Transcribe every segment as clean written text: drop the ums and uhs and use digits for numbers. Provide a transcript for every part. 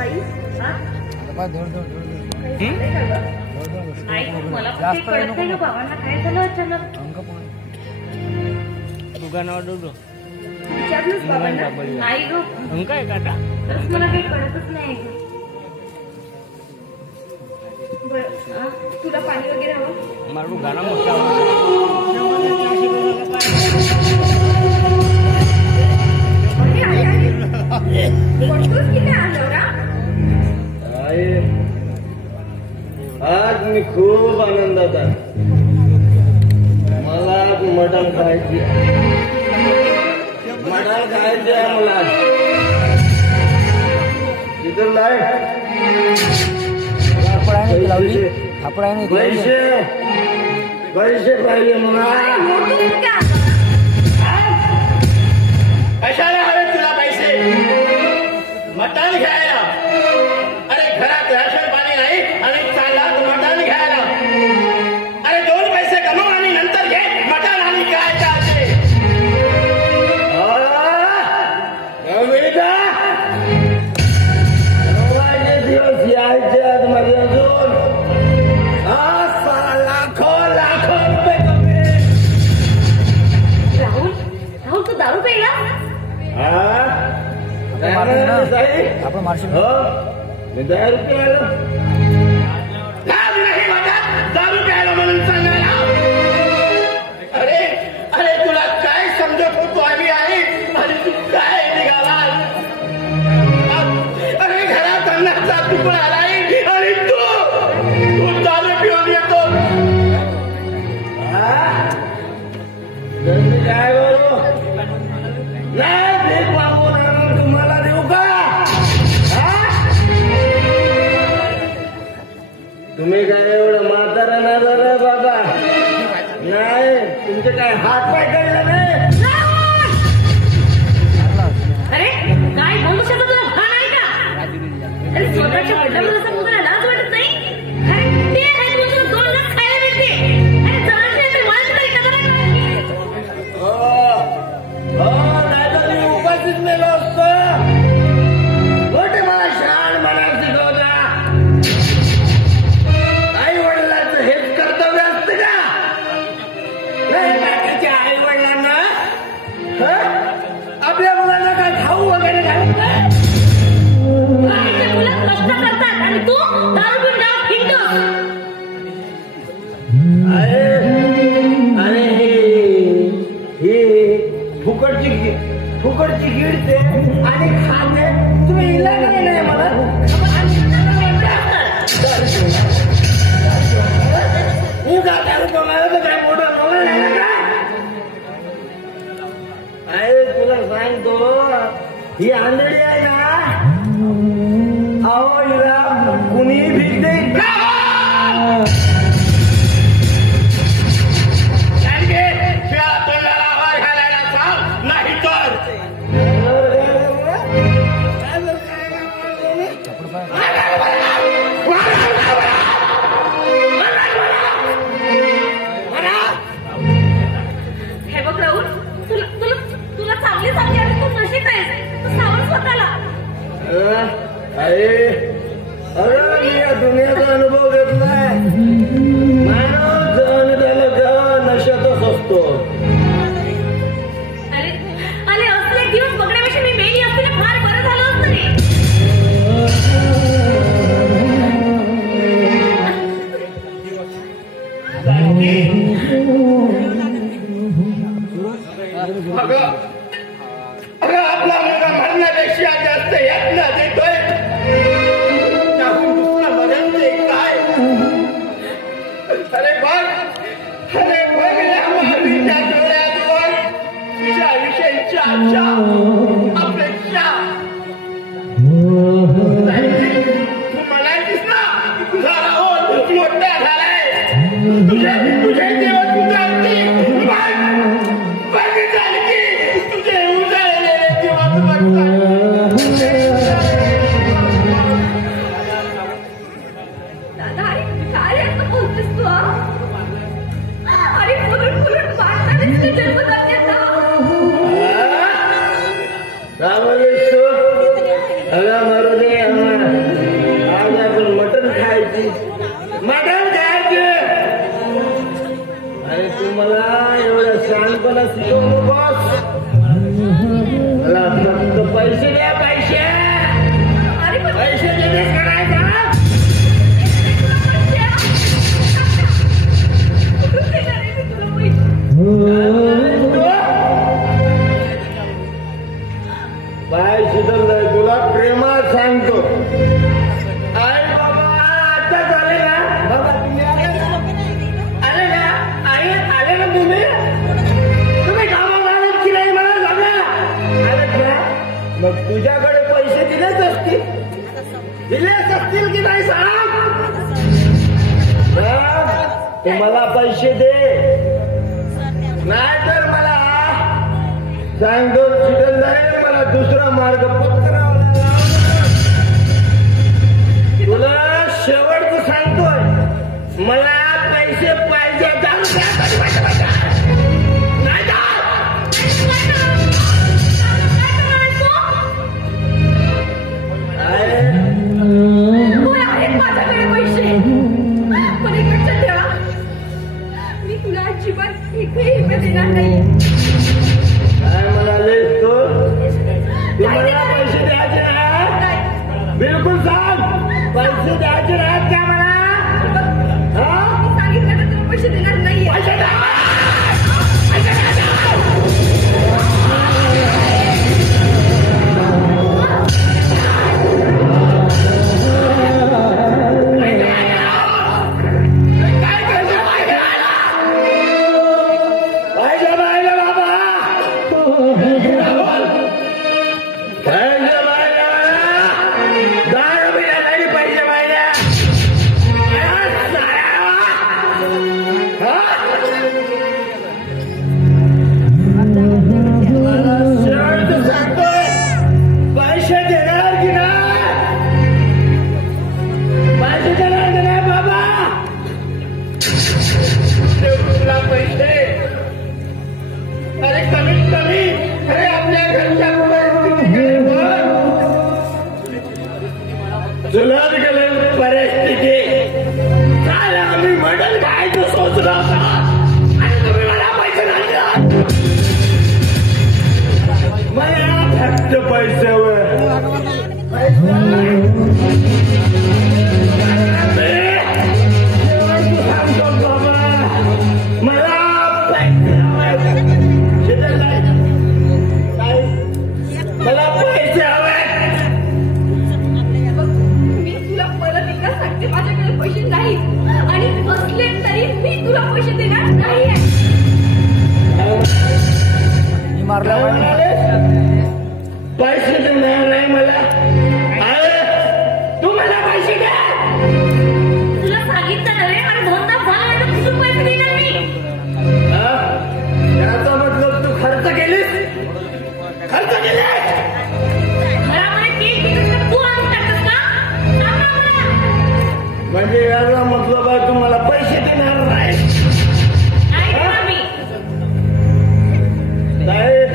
आई हा आई मला कळत नाही ग बाबांना काय झालं अचानक दुकानावर डोडो विचारलंस बाबांना आई ग अंक आहे काटा तरच मला काही कळतच नाही तुला पाणी वगैरे हवं मारू गाणं मोठा आज मी खूप आनंदात आहे मला मटण खायची आहे मला तिथं पैसे पाहिजे मला कशाला हवे तुला पैसे मटण घ्यायला अरे घरात राशन पाणी नाही आणि चालला मटण घ्यायला अरे 2 पैसे कमव आणि नंतर घे मटण आणि काय चालते दिवस यायचे आज माझे अजून लाखो रुपये कमी राहुल तू दारू प्यायला आपण मार्शी हो मी 10 रुपये आलो नाही वाटत दारू प्यायला म्हणून सांगायला अरे अरे तुला काय समजत होतो आम्ही आहे आणि तू काय निघाला अरे घरात अन्नाचा तुकडा आलाय आणि तू दारू पिऊन येतो काय बोलू नाही भीक मागून आणून तुम्हाला देऊ का तुम्ही काय एवढं म्हातारा नाही झालं बाबा नाही तुमचे काय हात पाय कळले नाही अरे काय बोलू शकतो तुला भान आहे का अरे स्वतःच्या वडिलांना असं बोलायला लाज वाटत नाही अरे ते आहे तुझं 2 लाख खायला मिळते अरे जाणते मला तरी कदर नाही तर मी उपाशीच मेलो असतो मोठे मला शान मला शिकवला आई वडिलांचं हेच कर्तव्य असतं का नाही बाकीच्या आई वडिलांना आपल्या मुलांना काय खाऊ वगैरे घालत नाही मुलं कष्ट करतात आणि तू दारू पिऊन गावात फिरतोस अरे ही फुकटची गिळते आणि खाते तुम्ही हिला काय नाही मला काय मोठं मला नाही का अरे तुला सांगतो ही आंधळी आहे ना अहो हिला कुणी भीक देईल नाही तर हे बघ राहुल तुला चांगली आणि तू नशीब आहेस तू सावध स्वतःला अरे मी या दुनियाचा अनुभव घेतलाय माणूस जण त्याला नशातच असतो अरे असले दिवस बघण्यापेक्षा मी मेली असते फार बरं झालं असतं रे अगं आपला मुलगा म्हणण्यापेक्षा जास्त यातना देतोय दुसरा बघायचंय काय अरे बघ त्या डोळ्यावर तुझ्या विषयीच्या आशा अपेक्षा तू म्हणायचीस ना तुझा राहुल मोठा झालाय तुझे दिवस उजाडती तुझे उजाडलेले दिवस दादा काय असं बोलतेस तू अरे फुलट वाटणारच जन्म करते शहाणपणा शिकवू बॉस. मला फक्त पैसे द्या, पैसे. अरे पण पैसे देतेस का नाही का? कुठून देणार आहे मी तुला पैसे? बाय शिदल तुला प्रेमात सांगतो. आई बाबा आता झाले ना बाबा, तुम्ही आले ना? आले ना तुम्ही कामाला की नाही मला सांगा. आलेत ना? मग तुझ्याकडे पैसे दिलेच असतील की नाही सांग. तू मला पैसे दे, नाही तर मला सांगतो चिदंबरे मला दुसरा मार्ग पत्करावा लागला. तुला शेवटचं सांगतोय, मला पैसे पाहिजे. नाही माझ्याकडे पैसे पण एक लक्षात ठेवा, मी तुला अजिबात एकही रुपये देणार नाही. काय म्हणालेस तू? तुम्हाला पैसे द्यायचे नाही? बिलकुल सांग, पैसे द्यायचे नाहीत का मला? सांगितलं तर तुला पैसे देणार नाहीये. जुलाब गेले परिस्थिती काल आम्ही मॉडेल खायचं सोचलो आणि तुम्ही मला पैसे नाही. मला फक्त पैशावर सांगतो बाबा, मला मला पैसे हवे. माझ्याकडे पैसे नाही आणि असले तरी मी तुला पैसे देणार नाहीये. पैसे देणार नाही मला? तू मला पैसे द्या. तुला सांगितलं नव्हे आणि दोनदा झाला कुठून पैसे देणार मी? याचा मतलब तू खर्च केलीस? घरामध्ये केक बिकट तू आणून टाकतोस का? सांग ना मला. म्हणजे याचा मतलब आहे तुम्हाला पैसे देणार नाही? नाही देणार मी. साहेब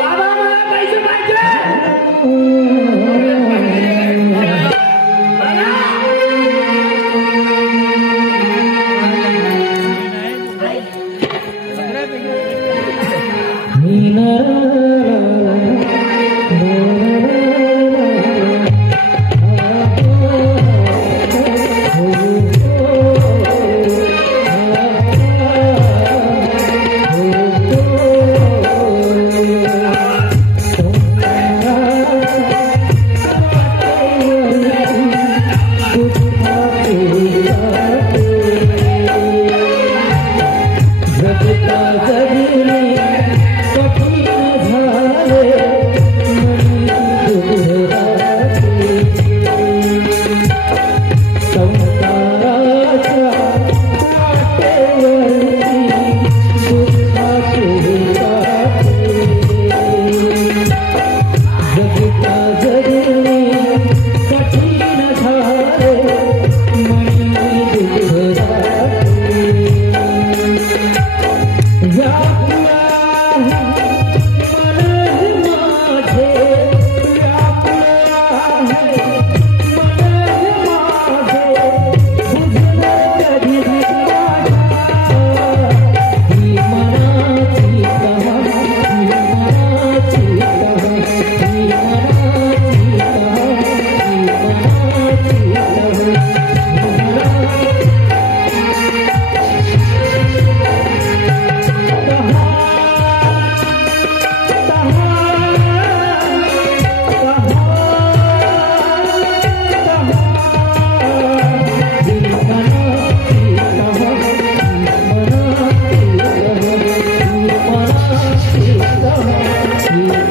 बाबा मला पैसे पाहिजे. You